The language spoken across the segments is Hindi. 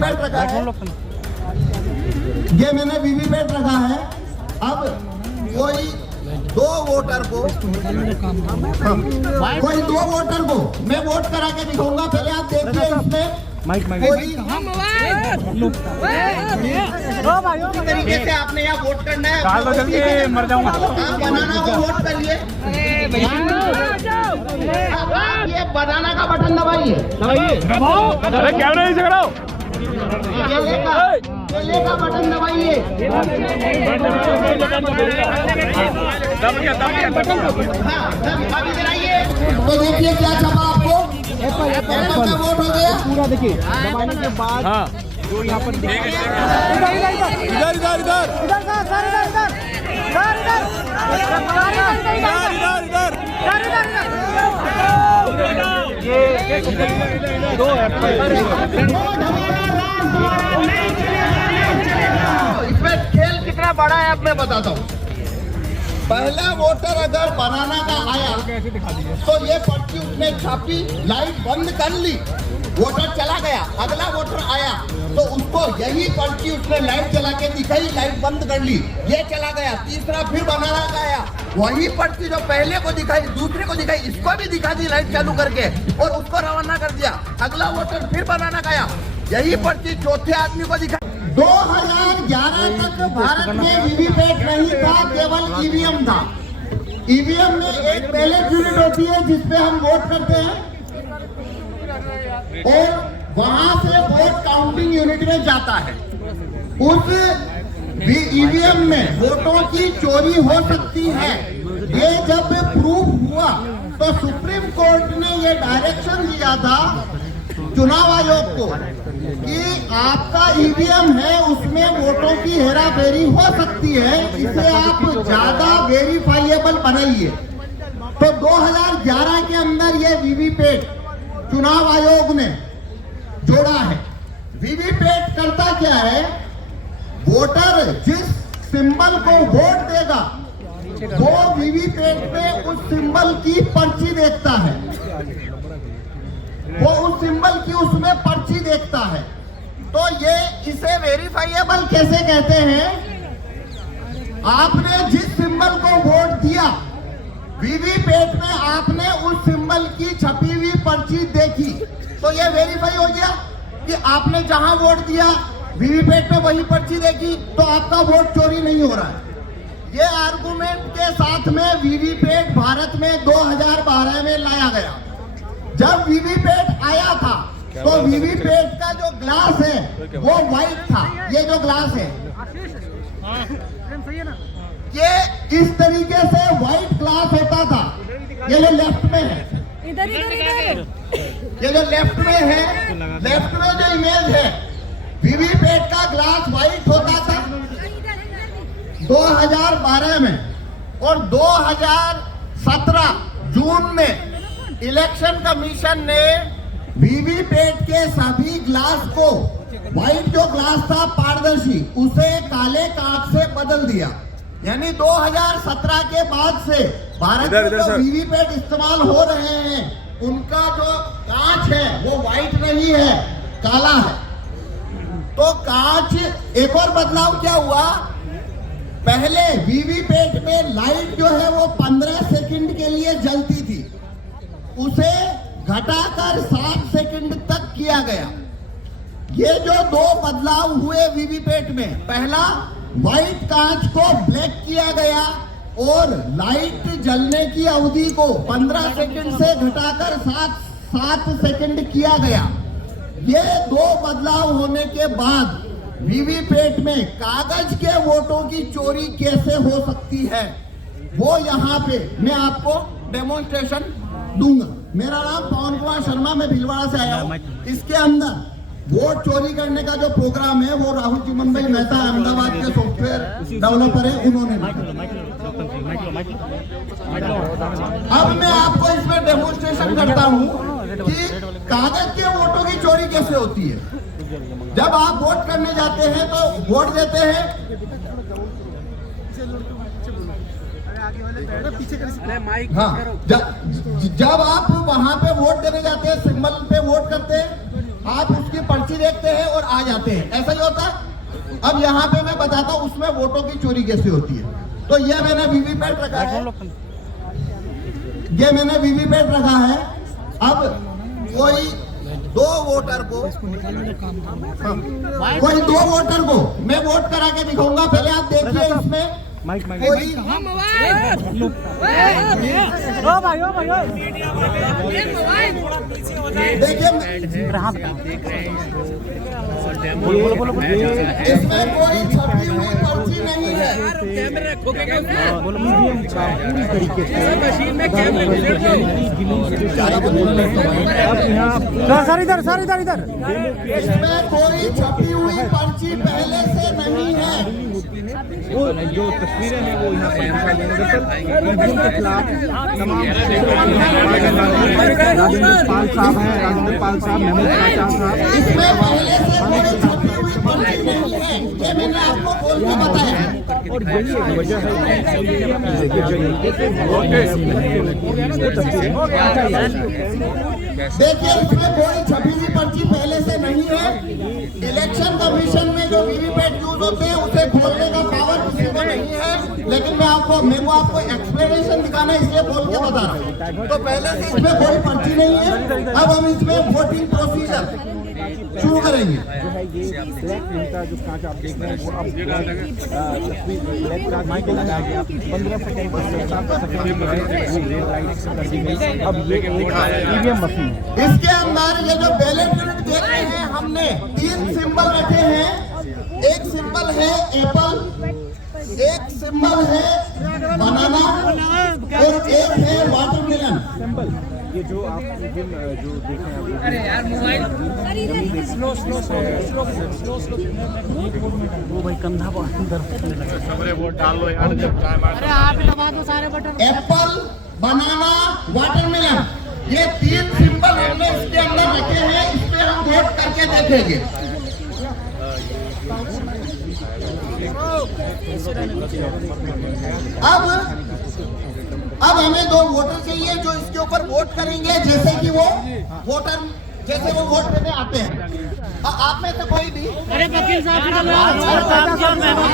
वीवीपैट रखा है, ये मैंने वीवीपैट रखा है। अब कोई दो वोटर को मैं वोट करा के दिखाऊंगा। पहले आप देखिए इसमें कोई तरीके से आपने यहाँ वोट करना है, मर जाऊंगा। बनाना को वोट करिए, ये बनाना का बटन दबाइए। अरे कैमरा नहीं झगड़ाओ, केले का बटन दबाइए। अब इधर आइए तो देखिए क्या छपा आपको, एप्पल का वोट हो गया पूरा। देखिए दबाने के बाद जो यहाँ पर इधर इधर इधर दो एप्पल। इसमें खेल कितना बड़ा है अब मैं बताता हूँ। पहला वोटर अगर बनाना का आया तो ये पर्ची उसने छापी, लाइट बंद कर ली, वोटर चला गया। अगला वोटर आया तो उसको यही पर्ची उसने लाइट चला के दिखाई, लाइट बंद कर ली, ये चला गया। तीसरा फिर बनाना का आया, वही पर्ची जो पहले को दिखाई, दूसरे को दिखाई, इसको भी दिखा दी लाइट चालू करके और उसको रवाना कर दिया। अगला वोटर फिर बनाना का आया, यही पर्ची चौथे आदमी को दिखाई। 2011 तक भारत में वीवीपैट नहीं था, केवल ईवीएम था। ईवीएम में एक बैलेट यूनिट होती है जिसपे हम वोट करते हैं और वहां से वोट काउंटिंग यूनिट में जाता है। उस ईवीएम में वोटों की चोरी हो सकती है। ये जब प्रूफ हुआ तो सुप्रीम कोर्ट ने ये डायरेक्शन दिया था चुनाव आयोग को कि आपका ईवीएम है उसमें वोटों की हेरा फेरी हो सकती है, इसे आप ज्यादा वेरीफाइएबल बनाइए। तो 2011 के अंदर ये वीवीपैट चुनाव आयोग ने जोड़ा है। वीवीपैट करता क्या है, वोटर जिस सिंबल को वोट देगा वो वीवीपैट में उस सिंबल की पर्ची देखता है, वो उस सिंबल की उसमें पर्ची देखता है। तो ये इसे वेरीफाइएबल कैसे कहते हैं, आपने जिस सिंबल को वोट दिया वीवीपैट में आपने उस सिंबल की छपी हुई पर्ची देखी तो ये वेरीफाई हो गया कि आपने जहां वोट दिया वीवीपैट में वही पर्ची देखी तो आपका वोट चोरी नहीं हो रहा है। ये आर्गुमेंट के साथ में वीवीपैट भारत में 2012 में लाया गया। जब वीवीपैट आया था तो वीवीपैट का जो ग्लास है वो व्हाइट था। ये जो ग्लास है ये इस तरीके से व्हाइट ग्लास होता था। ये जो लेफ्ट में है, इधर ये जो लेफ्ट में है, लेफ्ट में जो इमेज है वीवीपैट का ग्लास व्हाइट होता था 2012 में। और 2017 जून में इलेक्शन कमीशन ने वीवीपैट के सभी ग्लास को, व्हाइट जो ग्लास था पारदर्शी, उसे काले कांच से बदल दिया। यानी 2017 के बाद से भारत में जो वीवीपैट इस्तेमाल हो रहे हैं उनका जो कांच है वो व्हाइट नहीं है, काला है। तो कांच, एक और बदलाव क्या हुआ, पहले वीवीपैट में लाइट जो है वो 15 सेकंड के लिए जलती थी, उसे घटाकर 7 सेकंड तक किया गया। ये जो दो बदलाव हुए वीवीपैट में, पहला व्हाइट कांच को ब्लैक किया गया और लाइट जलने की अवधि को 15 सेकंड से घटाकर 7 सेकंड किया गया। ये दो बदलाव होने के बाद वीवीपैट में कागज के वोटों की चोरी कैसे हो सकती है वो यहाँ पे मैं आपको डेमोन्स्ट्रेशन दूंगा। मेरा नाम पवन कुमार शर्मा, मैं भीलवाड़ा से आया हूँ। इसके अंदर वोट चोरी करने का जो प्रोग्राम है वो राहुल चिमन भाई मेहता अहमदाबाद के सॉफ्टवेयर डेवलपर है, उन्होंने। अब मैं आपको इसमें डेमोन्स्ट्रेशन करता हूँ कि कागज के वोटों की चोरी कैसे होती है। जब आप वोट करने जाते हैं तो वोट देते हैं, हाँ, जब आप वहां पे वोट देने जाते हैं, सिंबल पे वोट करते हैं आप उसकी पर्ची देखते हैं और आ जाते हैं, ऐसा ही होता है। अब यहाँ पे मैं बताता हूँ उसमें वोटों की चोरी कैसे होती है। तो ये मैंने वीवीपैट रखा है, ये मैंने वीवीपैट रखा है। अब कोई दो वोटर को मैं वोट करा के दिखाऊंगा। पहले आप देखिए इसमें कोई देखिए इसमें कोई छपी हुई पर्ची नहीं है। सर इधर इसमें कोई छपी हुई पर्ची पहले से नहीं है। जो तस्वीरें हैं वो यहाँ पर ईवीएम के खिलाफ तमाम राजेंद्र पाल साहब हैं, राजेंद्र पाल साहब, महमूद साहब, इसमें पहले से कोई छपी हुई पर्ची नहीं है, ये मैंने आपको बोल के बताया। और यही वजह है देखिए इसमें कोई छपी हुई पर्ची पहले से नहीं है। इलेक्शन कमीशन में जो वीवीपैट यूज होते हैं उसे खोलने का पावर किसी को नहीं है, लेकिन मेरे को आपको एक्सप्लेनेशन दिखाना है, इसलिए बोल के बता रहा हूँ। तो पहले से इसमें कोई पर्ची नहीं है। अब हम इसमें वोटिंग प्रोसीजर शुरू करेंगे। जो ब्लैक इनका जो कांच आप देख रहे हैं वो अब तस्वीर ब्लैक कांच माइक लगा गया 15 सेकंड अब ये ईवीएम मशीन है। इसके अंदर ये जो बैलेट यूनिट देख रहे हैं हमने 3 सिंबल रखे हैं। एक सिंबल है एप्पल, एक सिंबल है बनाना और एक है वाटरमेलन। ये जो आप ईवीएम जो देख रहे हैं, अरे यार मोबाइल वो भाई कंधा अंदर वोट डाल लो यार, जब टाइम अरे आप ही दबा दो सारे बटन। एप्पल, बनाना, वाटरमेलन, ये 3 सिंबल हमने इसके अंदर रखे हैं। इस पे हम वोट करके देखेंगे। अब हमें 2 वोटर चाहिए जो इसके ऊपर वोट करेंगे, जैसे कि वो वोटर जैसे वो वोट देने आते हैं। आप में से कोई भी अरे वकील साहब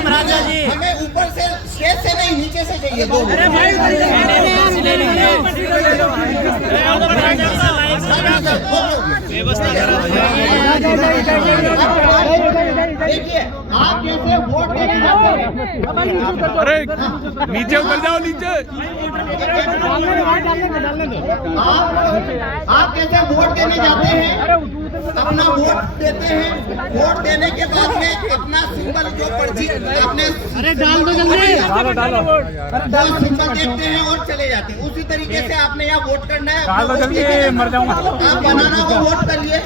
राजा जी हमें ऊपर से स्टेज से नहीं नीचे से चाहिए 2 वोट। अरे भाई देखिए आप कैसे वोट देने जाते हैं। अरे नीचे उतर जाओ, नीचे। आप कैसे वोट देने जाते हैं, अपना वोट देते हैं। वोट देने के बाद में अपना सिंबल जो पर्ची आपने अरे डाल दो जल्दी डालो वो सिंबल देखते हैं और चले जाते हैं। उसी तरीके से आपने यहाँ वोट करना है। डालो जल्दी, मर जाऊंगा। आप बनाना को वोट करिए।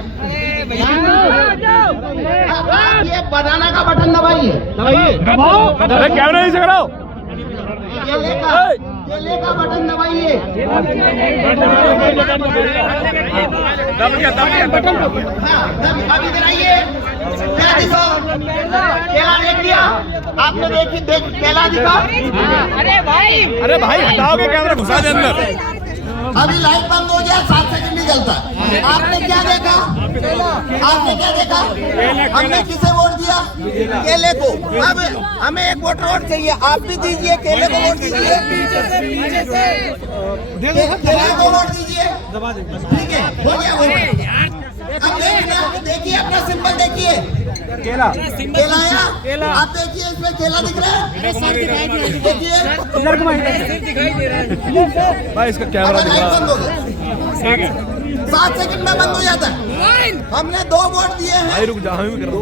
आप ये बनाना का बटन दबाइए। अरे कैमरा नहीं से कराओ। केले का बटन दबाइए। दब गया बटन। हाँ, अब इधर आइए। क्या दिखा? केला देख लिया आपने? केला दिखा? अरे भाई हटाओगे कैमरा, घुसा दे अंदर। अभी लाइट बंद हो गया, 7 सेकंड निकलता है। आपने क्या देखा? आपने क्या देखा? हमने किसे वोट दिया? केले को। अब हमें एक वोटर वोट चाहिए, आप भी दीजिए। केले को वोट दीजिए, केले को वोट दीजिए। ठीक है, हो गया वोट। अब देखिए अपना सिंबल देखिए, केला आया। आप देखिए इसमें केला दिख रहा है। देखिए भाई इसका कैमरा लाइट बंद हो गया, 7 सेकंड में बंद हो जाता है। हमने 2 वोट दिए हैं। भाई रुक जा, हम भी कर रहे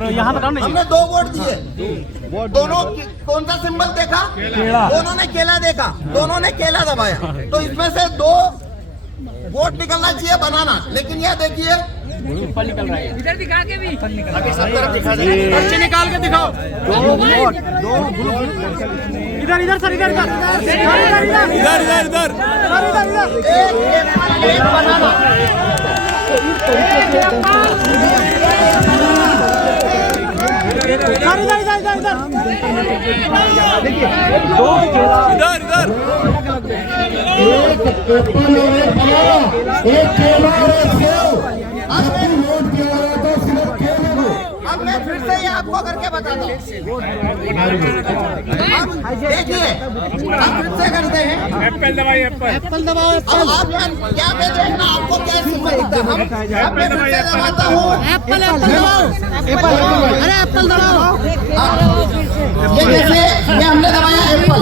हैं। यहाँ बताओ ना, हमने 2 वोट दिए। दोनों कौन सा सिंबल देखा? दोनों ने केला देखा, दोनों ने केला दबाया। तो इसमें से 2 वोट निकलना चाहिए बनाना। लेकिन यह देखिए इधर दिखा के भी सब तरफ दिखा दे। पर्ची निकाल के दिखाओ। इधर सर, इधर इधर एक बनाना। इधर एप्पल और एक बनाना, एक केला और एक सेब। अब वोट किया गया तो सिर्फ केले को। अब मैं फिर से ये आपको करके बताता हूँ। देखिए, हम फिर से करते हैं। एप्पल दबाइए, एप्पल दबाओ अब आप क्या मैं देखना आपको क्या सिंबल दिखता है? अब मैं फिर से दबाता हूँ। एप्पल दबाओ अरे एप्पल दबाओ। ये जैसे ये हमने दबाया एप्पल,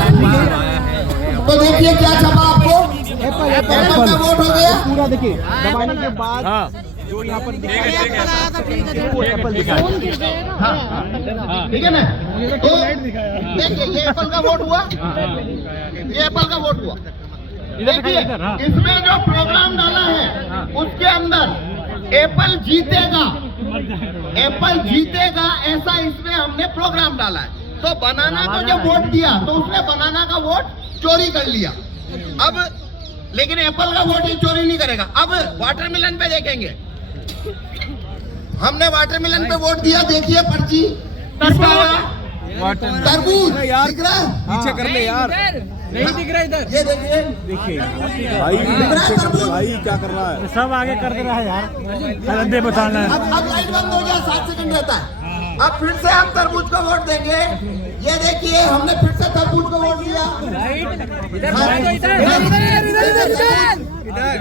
तो देखिए क्या छपा आपको? एप्पल का वोट हो गया। पूरा देखिए दबाने के बाद हाँ जो यहाँ पर दिखा एप्पल आया था ठीक है वो एप्पल दिखा ठीक है ना? तो देखिए ये एप्पल का वोट हुआ, ये एप्पल का वोट हुआ। देखिए इसमें जो प्रोग्राम डाला है उसके अंदर एप्पल जीतेगा, एप्पल जीतेगा ऐसा इसमें हमने प्रोग्राम डाला है। तो बनाना को जब वोट दिया तो उसने बनाना का वोट चोरी कर लिया। अब लेकिन एप्पल का वोट ये चोरी नहीं करेगा। अब वाटरमेलन पे देखेंगे, हमने वाटरमेलन पे वोट दिया। देखिए पर्ची किसका आया? तरबूज दिख रहा है? पीछे कर ले यार, नहीं दिख रहा इधर। ये देखिए देखिए भाई क्या कर रहा है? सब आगे कर दे रहा है यार, अंधे बताना है। अब लाइट बंद हो गया, 7 सेकंड रहता है। अब फिर से हम तरबूज को वोट देंगे। ये देखिए हमने फिर से तरबूज को वोट दिया।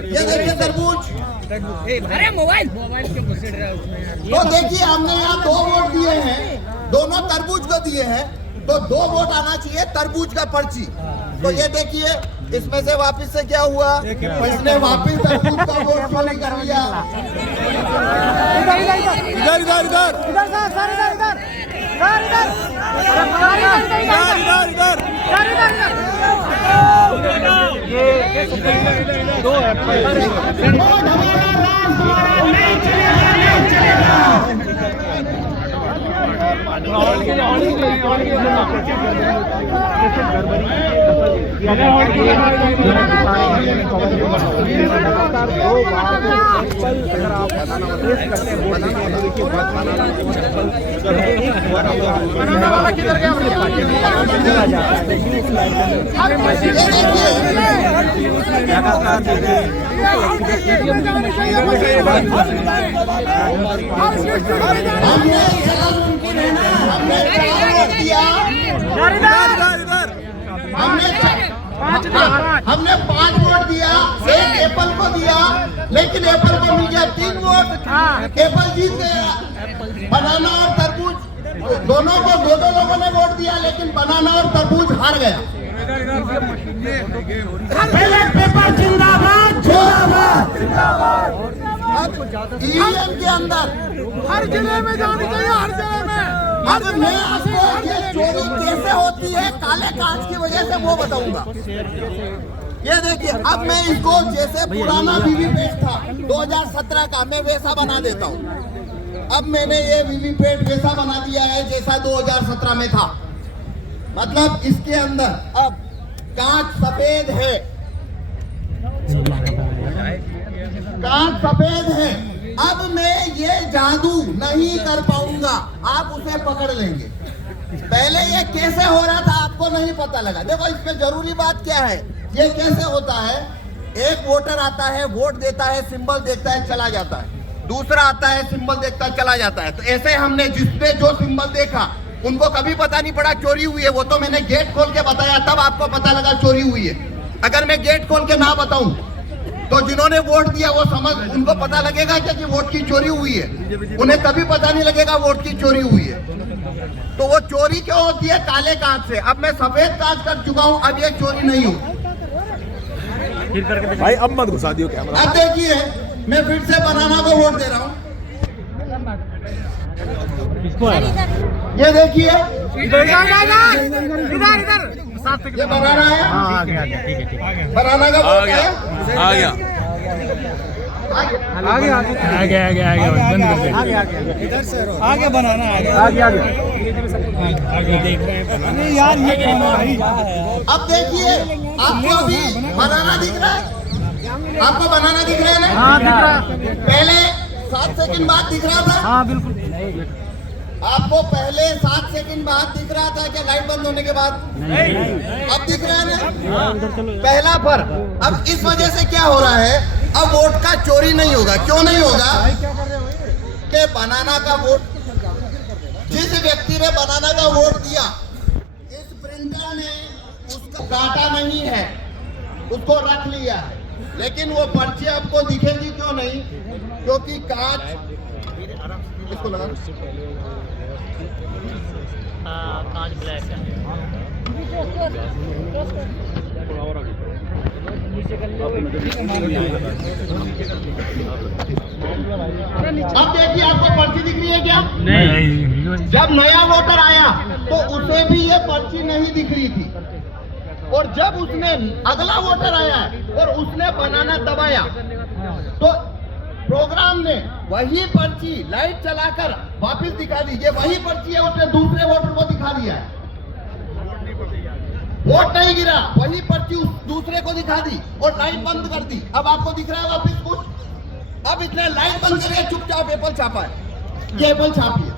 ये देखिए तरबूज। अरे मोबाइल तो देखिए हमने यहाँ 2 वोट दिए हैं, दोनों तरबूज को दिए हैं, तो 2 वोट आना चाहिए तरबूज का पर्ची। तो ये देखिए इसमें से वापस से क्या हुआ? इसने वापस तरबूज का वोट चोरी कर लिया। इधर इधर इधर दो हमने 5 वोट दिया, एक एप्पल को दिया, लेकिन एप्पल को मिल गया 3 वोट। एप्पल जीत गया। बनाना और तरबूज दोनों को 2 लोगों ने वोट दिया, लेकिन बनाना और तरबूज हार गया। बैलेट पेपर जिंदाबाद जिंदाबाद जिंदाबाद। ईवीएम के अंदर हर जिले में जानी चाहिए, हर जिले में। अब मैं आपको ये चोरी कैसे होती है काले कांच की वजह से वो बताऊंगा। ये देखिए अब मैं इसको जैसे पुराना वीवीपैट था 2017 का, मैं वैसा बना देता हूँ। अब मैंने ये वीवीपैट वैसा बना दिया है जैसा 2017 में था। मतलब इसके अंदर अब कांच सफेद है, कांच सफेद है। अब मैं ये जादू नहीं कर पाऊंगा, आप उसे पकड़ लेंगे। पहले ये कैसे हो रहा था आपको नहीं पता लगा। देखो इसमें जरूरी बात क्या है, ये कैसे होता है? एक वोटर आता है, वोट देता है, सिंबल देखता है, चला जाता है। दूसरा आता है, सिंबल देखता है, चला जाता है। तो ऐसे हमने जिसने जो सिंबल देखा उनको कभी पता नहीं पड़ा चोरी हुई है। वो तो मैंने गेट खोल के बताया, तब आपको पता लगा चोरी हुई है। अगर मैं गेट खोल के ना बताऊं तो जिन्होंने वोट दिया वो उनको पता लगेगा क्या कि वोट की चोरी हुई है? उन्हें कभी पता नहीं लगेगा वोट की चोरी हुई है। तो वो चोरी क्यों होती है? काले कांच से। अब मैं सफेद कांच कर चुका हूं, अब ये चोरी नहीं होगी। भाई अब मत घुसा दियो कैमरा। अब देखिए मैं फिर से बनाना को वोट दे रहा हूँ। ये देखिए इधर ये बनाना है, बनाना का वोट है। आ गया बंद कर दे। आगे बनाना आगे देख रहे हैं यार ये कौन है भाई? अब देखिए आपको अभी बनाना दिख रहा है, आपको बनाना दिख रहा है ना? हाँ दिख रहा। पहले 7 सेकंड बाद दिख रहा था। हाँ बिल्कुल। आपको पहले 7 सेकंड बाद दिख रहा था क्या लाइट बंद होने के बाद? अब दिख रहा है ना? पहला फर्क। अब इस वजह से क्या हो रहा है, अब वोट का चोरी नहीं होगा। क्यों नहीं होगा? कि बनाना का वोट, जिस व्यक्ति ने बनाना का वोट दिया, इस प्रिंटर ने उसका काटा नहीं है, उसको रख लिया है। लेकिन वो पर्ची आपको दिखेगी क्यों नहीं? क्योंकि कांच, इसको लगा, कांच ब्लैक है। अब देखिए आपको पर्ची दिख रही है क्या? नहीं। जब नया वोटर आया तो उसे भी ये पर्ची नहीं दिख रही थी, और जब उसने अगला वोटर आया और उसने बनाना दबाया तो प्रोग्राम ने वही पर्ची लाइट चलाकर वापस दिखा दी। ये वही पर्ची है, उसने दूसरे वोटर को दिखा दिया है। वोट नहीं गिरा, वही पर्ची उस दूसरे को दिखा दी और लाइट बंद कर दी। अब आपको दिख रहा है वापस कुछ? अब इसने लाइट बंद करके चुपचाप एप्पल छापा है। ये एप्पल छापी है।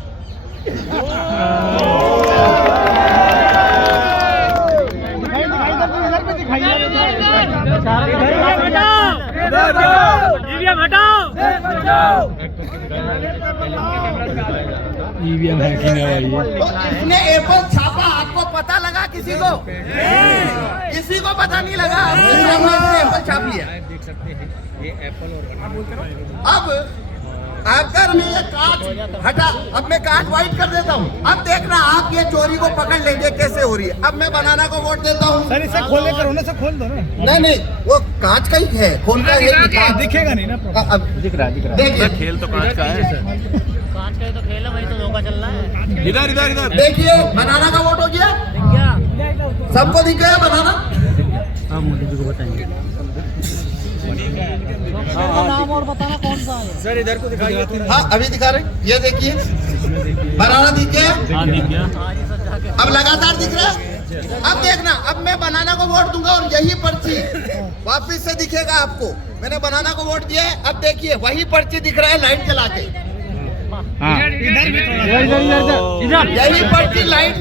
ईवीएम हैकिंग है भाई। तो इसने एप्पल छापा, आपको पता लगा? किसी को किसी को पता नहीं लगा। इसने एप्पल छाप लिया। ये एप्पल और अब अगर मैं ये कांच हटा, अब मैं कांच व्हाइट कर देता हूँ। अब देखना आप ये चोरी को पकड़ लेंगे कैसे हो रही है। अब मैं बनाना को वोट देता हूँ। सर इसे खोले करो ना, सब खोल दो ना। नहीं, वो कांच का ही है, खोल का है, दिखेगा नहीं ना। अब दिख रहा है। देखिए, खेल तो कांच का है। कांच का ही तो खेल है, वही तो धोखा चल रहा है। इधर इधर इधर देखिए बनाना का वोट हो गया। सबको दिख गया बनाना? आप मोदी जी को बताएंगे। नाम और बताना कौन सा है? सर इधर को दिखाइए। हाँ अभी दिखा रहे, ये देखिए बनाना दिख गया। अब लगातार दिख रहा है। अब देखना, अब मैं बनाना को वोट दूंगा और यही पर्ची वापिस से दिखेगा आपको। मैंने बनाना को वोट दिया है। अब देखिए वही पर्ची दिख रहा है लाइट जला के। यही पर्ची लाइट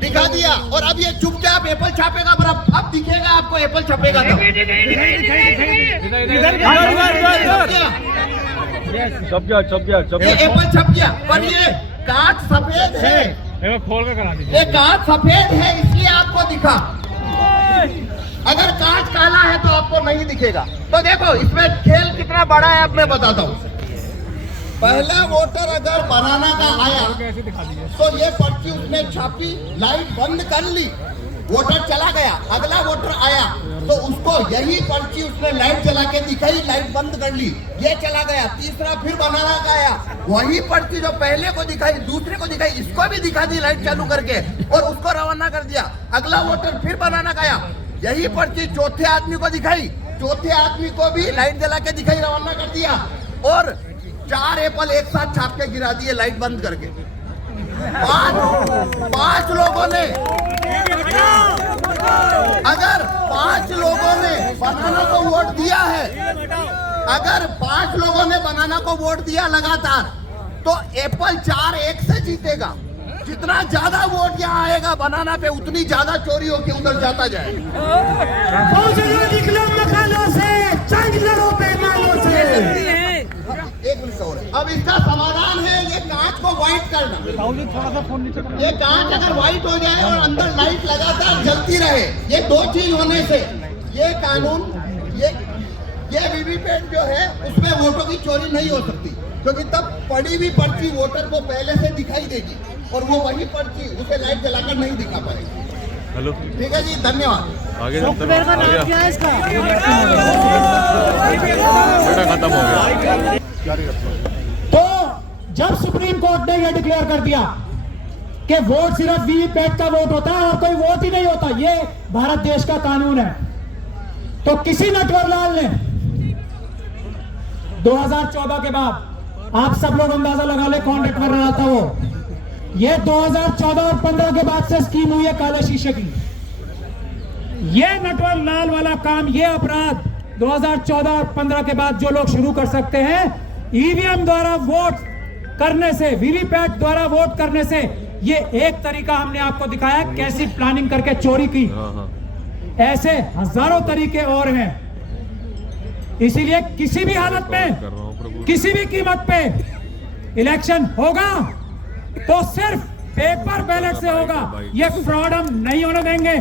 दिखा दिया और अब ये चुपचाप एप्पल छापेगा। पर अब दिखेगा आपको एप्पल छपेगा तो ये एप्पल छप गया। पर ये कांच सफेद है, खोल कर करा दीजिए। ये कांच सफेद है इसलिए आपको दिखा। अगर कांच काला है तो आपको नहीं दिखेगा। तो देखो इसमें खेल कितना बड़ा है, अब मैं बताता हूँ। पहला वोटर अगर बनाना का आया तो ये पर्ची उसने छापी, लाइट बंद कर ली, वोटर चला गया। अगला वोटर आया तो उसको यही पर्ची उसने लाइट जला के दिखाई, लाइट बंद कर ली, ये चला गया। तीसरा फिर बनाना का आया, वही पर्ची जो पहले को दिखाई दूसरे को दिखाई, इसको भी दिखा दी लाइट चालू करके और उसको रवाना कर दिया। अगला वोटर फिर बनाना का आया, यही पर्ची चौथे आदमी को दिखाई, चौथे आदमी को भी लाइट जला के दिखाई, रवाना कर दिया और 4 एप्पल एक साथ छाप के गिरा दिए लाइट बंद करके। पांच लोगों ने, अगर 5 लोगों ने बनाना को वोट दिया है, अगर 5 लोगों ने बनाना को वोट दिया लगातार, तो एप्पल 4-1 से जीतेगा। जितना ज्यादा वोट यहाँ आएगा बनाना पे, उतनी ज्यादा चोरी होके उधर जाता जाएगा। एक मिनट और, अब इसका समाधान है ये कांच को व्हाइट करना। थोड़ा सा फोन नीचे ये कांच अगर व्हाइट हो जाए और अंदर लाइट लगातार जलती रहे, ये 2 चीज होने से ये कानून, ये वीवीपैट जो है उसमें वोटों की चोरी नहीं हो सकती, क्योंकि तब पड़ी हुई पर्ची वोटर को पहले से दिखाई देगी और वो वही पर्ची उसे लाइट जलाकर नहीं दिखा पाएगी। हेलो ठीक है जी, धन्यवाद। आगे सॉफ्टवेयर का नाम क्या है इसका? खत्म हो गया। तो जब सुप्रीम कोर्ट ने यह डिक्लेयर कर दिया कि वोट सिर्फ वीवीपैट का वोट होता है और कोई वोट ही नहीं होता, ये भारत देश का कानून है, तो किसी नटवर लाल ने 2014 के बाद, आप सब लोग अंदाजा लगा ले कौन नटवर लाल था वो, ये 2014 और 15 के बाद से स्कीम हुई है काले शीशे की। ये नटवर लाल वाला काम, ये अपराध 2014 और 15 के बाद जो लोग शुरू कर सकते हैं, ईवीएम द्वारा वोट करने से, वीवीपैट द्वारा वोट करने से, ये एक तरीका हमने आपको दिखाया कैसी प्लानिंग करके चोरी की। ऐसे हजारों तरीके और हैं। इसीलिए किसी भी हालत में, किसी भी कीमत पे इलेक्शन होगा तो सिर्फ पेपर बैलेट से होगा। ये फ्रॉड हम नहीं होने देंगे।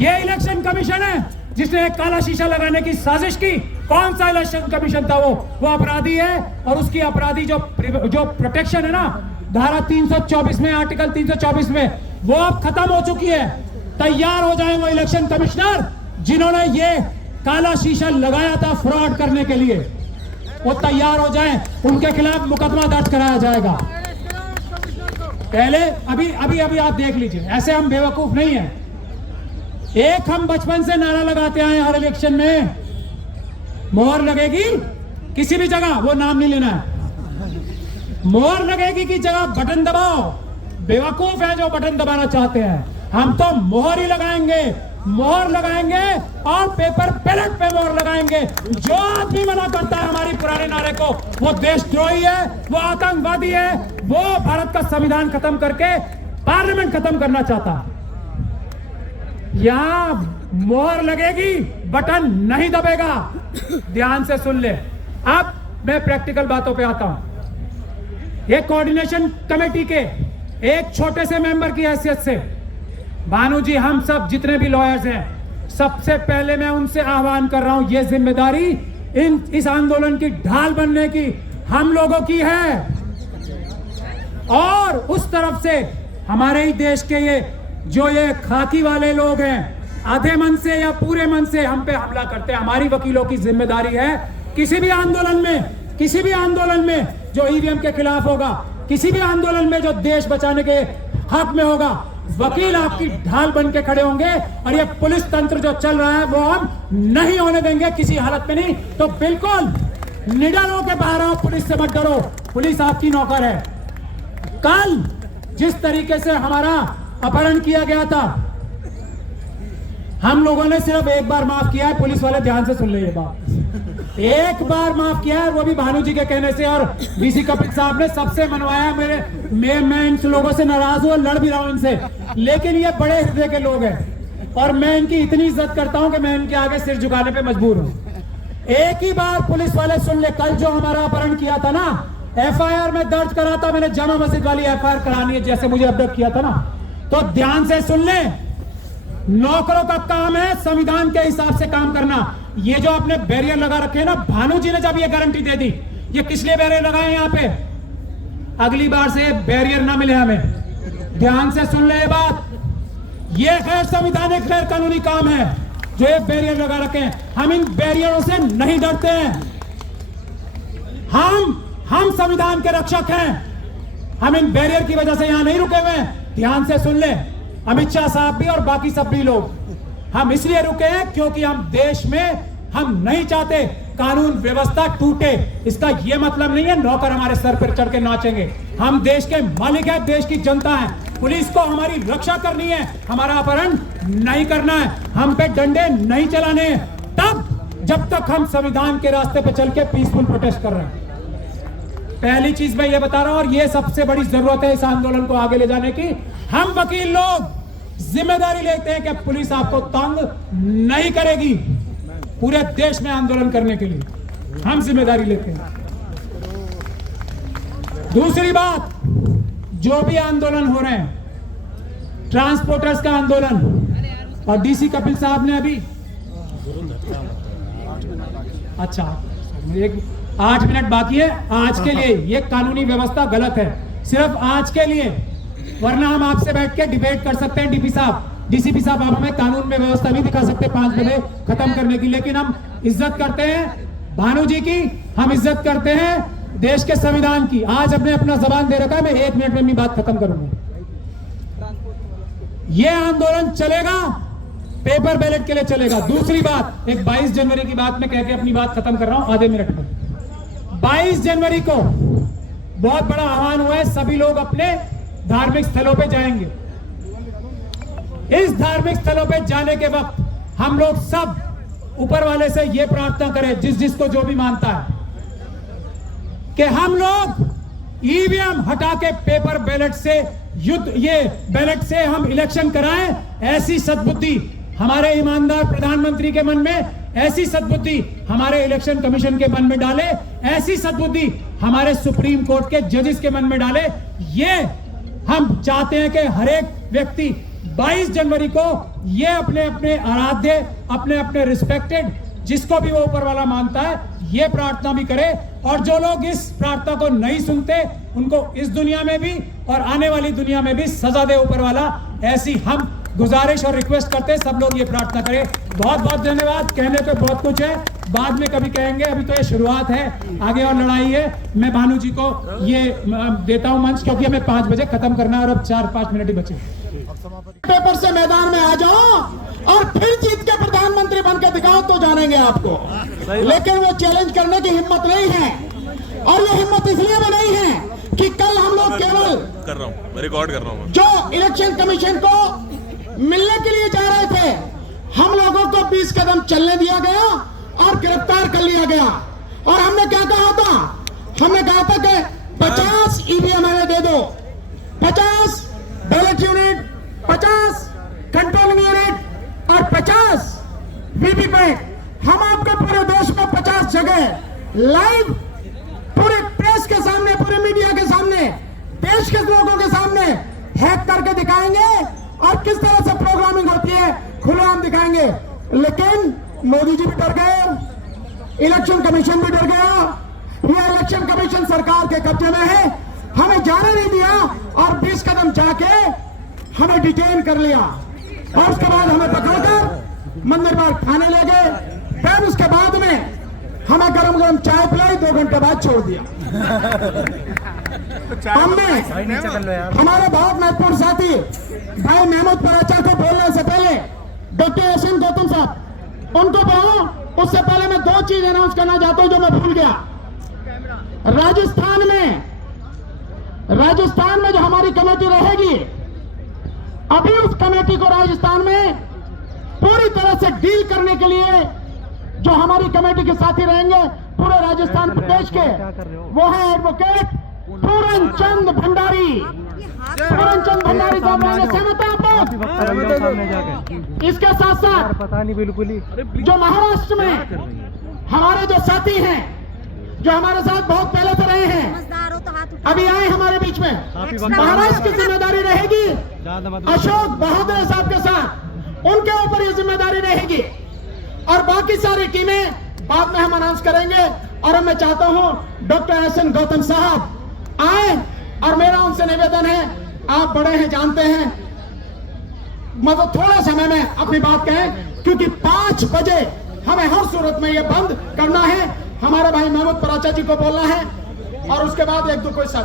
ये इलेक्शन कमीशन है जिसने एक काला शीशा लगाने की साजिश की। कौन सा इलेक्शन कमीशन था? वो अपराधी है, और उसकी अपराधी जो प्रोटेक्शन है ना, धारा 324 में, आर्टिकल 324 में, वो अब खत्म हो चुकी है। तैयार हो जाए वो इलेक्शन कमिश्नर जिन्होंने ये काला शीशा लगाया था फ्रॉड करने के लिए, वो तैयार हो जाए, उनके खिलाफ मुकदमा दर्ज कराया जाएगा। पहले अभी आप देख लीजिए, ऐसे हम बेवकूफ नहीं है। एक हम बचपन से नारा लगाते आए हर इलेक्शन में, मोहर लगेगी किसी भी जगह, वो नाम नहीं लेना है, मोहर लगेगी की जगह बटन दबाओ। बेवकूफ है जो बटन दबाना चाहते हैं। हम तो मोहर ही लगाएंगे, मोहर लगाएंगे और पेपर बैलेट पे मोहर लगाएंगे। जो आदमी मना करता है हमारी पुराने नारे को, वो देशद्रोही है, वो आतंकवादी है, वो भारत का संविधान खत्म करके पार्लियामेंट खत्म करना चाहता है। यहां मोहर लगेगी, बटन नहीं दबेगा। ध्यान से सुन ले। अब मैं प्रैक्टिकल बातों पे आता हूं। ये कोऑर्डिनेशन कमेटी के एक छोटे से मेंबर की हैसियत से, भानु जी, हम सब जितने भी लॉयर्स हैं, सबसे पहले मैं उनसे आह्वान कर रहा हूं, ये जिम्मेदारी इस आंदोलन की ढाल बनने की हम लोगों की है। और उस तरफ से हमारे ही देश के ये खाकी वाले लोग हैं, आधे मन से या पूरे मन से हम पे हमला करते हैं। हमारी वकीलों की जिम्मेदारी है, किसी भी आंदोलन में जो ईवीएम के खिलाफ होगा, किसी भी आंदोलन में जो देश बचाने के हक में होगा, वकील आपकी ढाल बन के खड़े होंगे। और ये पुलिस तंत्र जो चल रहा है वो हम नहीं होने देंगे किसी हालत में। नहीं तो बिल्कुल निडर होकर बाहर आओ, पुलिस से मत डरो, पुलिस आपकी नौकर है। कल जिस तरीके से हमारा अपहरण किया गया था, हम लोगों ने सिर्फ एक बार माफ किया है। पुलिस वाले ध्यान से सुन ले, ये बात एक बार माफ किया है, वो भी भानु जी के कहने से, और वीसी कपिल साहब ने सबसे मनवाया। मैं इन लोगों से नाराज हूं, लड़ भी रहा हूं इनसे, लेकिन ये बड़े हृदय के लोग हैं और मैं इनकी इतनी इज्जत करता हूं कि मैं इनके आगे सिर झुकाने पे मजबूर हूं। एक ही बार पुलिस वाले सुन ले, कल जो हमारा अपहरण किया था ना, एफआईआर में दर्ज करा था मैंने, जामा मस्जिद वाली एफआईआर करानी है जैसे मुझे अपडेट किया था ना, तो ध्यान से सुन ले। नौकरों का काम है संविधान के हिसाब से काम करना। ये जो आपने बैरियर लगा रखे हैं ना, भानु जी ने जब ये गारंटी दे दी, ये किस लिए बैरियर लगाए यहाँ पे? अगली बार से बैरियर ना मिले हमें। ध्यान से सुन ले ये बात, ये गैर संवैधानिक गैर कानूनी काम है जो ये बैरियर लगा रखे हैं। हम इन बैरियरों से नहीं डरते हैं। हम संविधान के रक्षक हैं। हम इन बैरियर की वजह से यहां नहीं रुके हुए हैं। ध्यान से सुन ले, अमित शाह साहब भी और बाकी सब भी लोग, हम इसलिए रुके हैं क्योंकि हम देश में हम नहीं चाहते कानून व्यवस्था टूटे। इसका यह मतलब नहीं है नौकर हमारे सर पर चढ़ के नाचेंगे। हम देश के मालिक हैं, देश की जनता है। पुलिस को हमारी रक्षा करनी है, हमारा अपहरण नहीं करना है, हम पे डंडे नहीं चलाने हैं, तब जब तक हम संविधान के रास्ते पर चल के पीसफुल प्रोटेस्ट कर रहे हैं। पहली चीज मैं ये बता रहा हूं, और ये सबसे बड़ी जरूरत है इस आंदोलन को आगे ले जाने की। हम वकील लोग जिम्मेदारी लेते हैं कि पुलिस आपको तंग नहीं करेगी। पूरे देश में आंदोलन करने के लिए हम जिम्मेदारी लेते हैं। दूसरी बात, जो भी आंदोलन हो रहे हैं, ट्रांसपोर्टर्स का आंदोलन, और डीसी कपिल साहब ने अभी, अच्छा 8 मिनट बाकी है। आज के लिए ये कानूनी व्यवस्था गलत है, सिर्फ आज के लिए, वरना हम आपसे बैठ के डिबेट कर सकते हैं। डीसीपी साहब आप हमें कानून में व्यवस्था भी दिखा सकते 5 बजे खत्म करने की, लेकिन हम इज्जत करते हैं भानु जी की, हम इज्जत करते हैं देश के संविधान की। आज हमने अपना जबान दे रखा है, मैं 1 मिनट में अपनी बात खत्म करूंगा। यह आंदोलन चलेगा, पेपर बैलेट के लिए चलेगा। दूसरी बात, एक 22 जनवरी की बात में कह के अपनी बात खत्म कर रहा हूं आधे मिनट में। 22 जनवरी को बहुत बड़ा आह्वान हुआ है, सभी लोग अपने धार्मिक स्थलों पे जाएंगे। इस धार्मिक स्थलों पे जाने के वक्त हम लोग सब ऊपर वाले से ये प्रार्थना करें, जिसको जो भी मानता है, कि हम लोग ईवीएम हटा के पेपर बैलेट से ये बैलेट से हम इलेक्शन कराएं, ऐसी सद्बुद्धि हमारे ईमानदार प्रधानमंत्री के मन में, ऐसी सद्बुद्धि हमारे इलेक्शन कमीशन के मन में डाले, ऐसी सद्बुद्धि हमारे सुप्रीम कोर्ट के जजेस के मन में डाले। ये हम चाहते हैं कि हर एक व्यक्ति 22 जनवरी को ये अपने अपने आराध्य, अपने अपने रिस्पेक्टेड, जिसको भी वो ऊपर वाला मानता है, ये प्रार्थना भी करे। और जो लोग इस प्रार्थना को नहीं सुनते उनको इस दुनिया में भी और आने वाली दुनिया में भी सजा दे ऊपर वाला, ऐसी हम गुजारिश और रिक्वेस्ट करते हैं सब लोग ये प्रार्थना करें। बहुत बहुत धन्यवाद। कहने को बहुत कुछ है, बाद में कभी कहेंगे, अभी तो ये शुरुआत है, आगे और लड़ाई है। मैं भानु जी को ये देता हूं मंच, क्योंकि हमें 5 बजे खत्म करना है और अब 4-5 मिनट ही बचे। पेपर से मैदान में आ जाओ और फिर जीत के प्रधानमंत्री बनकर दिखाओ तो जानेंगे आपको, लेकिन वो चैलेंज करने की हिम्मत नहीं है। और ये हिम्मत इसलिए भी नहीं है कि कल हम लोग केवल कर रहा हूँ, रिकॉर्ड कर रहा हूँ, जो इलेक्शन कमीशन को मिलने के लिए जा रहे थे, हम लोगों को 20 कदम चलने दिया गया और गिरफ्तार कर लिया गया। और हमने क्या कहा था? हमने कहा था कि 50 ईवीएम हमें दे दो, 50 बैलेट यूनिट, 50 कंट्रोलिंग यूनिट और 50 वीवीपैट। हम आपको पूरे देश में 50 जगह लाइव पूरे प्रेस के सामने, पूरे मीडिया के सामने, देश के लोगों के सामने हैक करके दिखाएंगे और किस तरह से प्रोग्रामिंग होती है खुलेआम दिखाएंगे। लेकिन मोदी जी भी डर गए, इलेक्शन कमीशन भी डर गया। यह इलेक्शन कमीशन सरकार के कब्जे में है, हमें जाने नहीं दिया और 20 कदम जाके हमें डिटेन कर लिया और उसके बाद हमें पकड़कर मंदिर बाग थाने ले गए। फिर उसके बाद में हमें गरम गरम चाय पिलाई, 2 घंटे बाद छोड़ दिया। हमने हमारे बहुत महत्वपूर्ण साथी भाई महमूद पराचा को बोलने से पहले डॉक्टर एहसन गौतम साहब उनको बोलो, उससे पहले मैं 2 चीज अनाउंस करना चाहता हूं जो मैं भूल गया। राजस्थान में जो हमारी कमेटी रहेगी, अभी उस कमेटी को राजस्थान में पूरी तरह से डील करने के लिए जो हमारी कमेटी के साथी रहेंगे पूरे राजस्थान प्रदेश के, वो है एडवोकेट पूरन चंद भंडारी। पूरन चंद भंडारी साहब रहेंगे। सहमत हैं आप लोग? इसके साथ साथ पता नहीं बिल्कुल ही जो महाराष्ट्र में हमारे जो साथी हैं, जो हमारे साथ बहुत पहले से रहे हैं, अभी आए हमारे बीच में, महाराष्ट्र की जिम्मेदारी रहेगी अशोक बहादुर साहब के साथ, उनके ऊपर ये जिम्मेदारी रहेगी। और बाकी सारी टीमें बाद में हम अनाउंस करेंगे। और मैं चाहता हूं डॉक्टर एहसन गौतम साहब आए और मेरा उनसे निवेदन है, आप बड़े हैं, जानते हैं, मतलब थोड़े समय में अपनी बात कहें, क्योंकि 5 बजे हमें हर सूरत में यह बंद करना है। हमारे भाई महमूद पराचा जी को बोलना है और उसके बाद 1-2 कोई साथ